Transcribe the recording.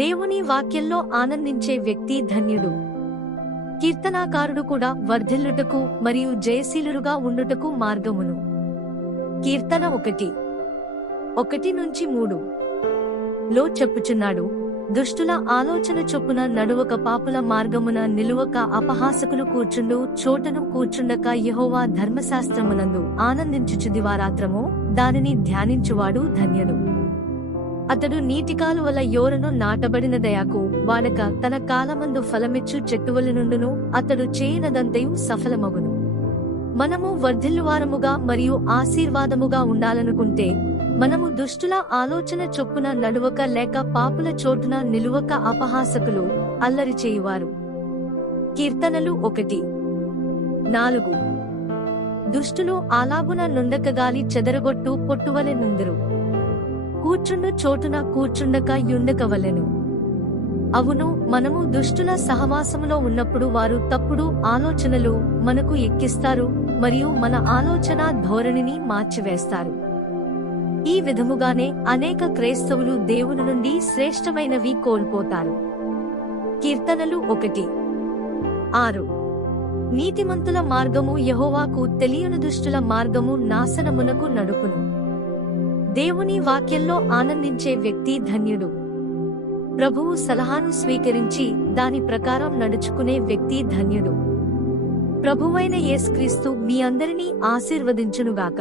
దేవుని వాక్యంలో ఆనందించే వ్యక్తి ధన్యుడు. కీర్తనాకారుడు కూడా వర్ధిల్లుటకు మరియు జయశీలురుగా ఉండుటకు మార్గమును. కీర్తన 1:1-3 లో చెప్పుచున్నాడు, దుష్టుల ఆలోచన చొప్పున నడువక, పాపుల మార్గమున నిలువక, అపహాసకులు కూర్చుండు చోటను కూర్చుండక, యెహోవా ధర్మశాస్త్రమునందు ఆనందించుచు దివారాత్రము దానిని ధ్యానించువాడు ధన్యుడు. అతడు నీటికాలువల యోరను నాటబడిన దయకు వాడక, తన కాలమందు ఫలమిచ్చు చెట్టువల నుండును, అతడు చేయనదంతయు సఫలమగును. మనము వర్ధిల్లువారముగా మరియు ఆశీర్వాదముగా ఉండాలనుకుంటే, మనము దుష్టుల ఆలోచన చొప్పున నడువక, లేక పాపుల చోటున నిలువక, అపహాసకులు అల్లరి చేయువారు. కీర్తనలు 1:4 దుష్టులు ఆలాగున నుండక, గాలి చెదరగొట్టు పొట్టువలె నుందురు. కూర్చుండు చోటున కూర్చుండక యుండకవలెను. అవును, మనము దుష్టుల సహవాసములో ఉన్నప్పుడు వారు తప్పుడు ఆలోచనలు మనకు ఎక్కిస్తారు మరియు మన ఆలోచన ధోరణిని మార్చివేస్తారు. ఈ విధముగానే అనేక క్రైస్తవులు దేవుని నుండి శ్రేష్టమైనవి కోల్పోతారు. కీర్తనలు 1:6 నీతిమంతుల మార్గము యెహోవాకు తెలియని, దుష్టుల మార్గము నాశనమునకు నడుపును. దేవుని వాక్యంలో ఆనందించే వ్యక్తి ధన్యుడు. ప్రభువు సలహాను స్వీకరించి దాని ప్రకారం నడుచుకునే వ్యక్తి ధన్యుడు. ప్రభువైన యేసుక్రీస్తు మీ అందరినీ ఆశీర్వదించునుగాక.